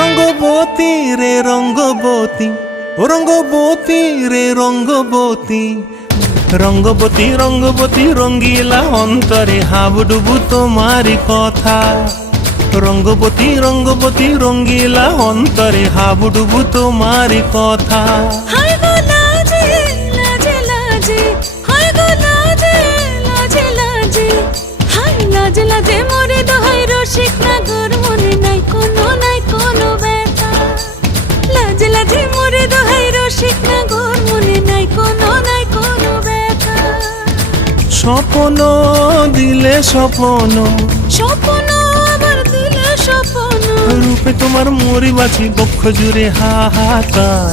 রঙ্গবতী রে রঙ্গবতী, রঙ্গবতী রে রঙ্গবতী, রঙ্গবতী রঙ্গবতী রঙ্গিলা অন্তরে হাবুডুবু তোমারি কথা। রঙ্গবতী রঙ্গবতী রঙ্গিলা অন্তরে হাবুডুবু তোমারি কথা। হায় গো লাজে লাজে লাজে, হায় গো লাজে লাজে লাজে, হায় লাজে লাজে মোরে দোহাই রসিক নাগর মনে নাই কোনো ব্যথা। লাজে লাজে মোরে দোহাই রসিক নাগর মনে নাই কোনো ব্যথা। স্বপ্ন দিলে স্বপ্ন, স্বপ্ন আবার দিলে স্বপ্ন, রূপে তোমার মরি বাছি বক্ষ জুড়ে হাহাকার।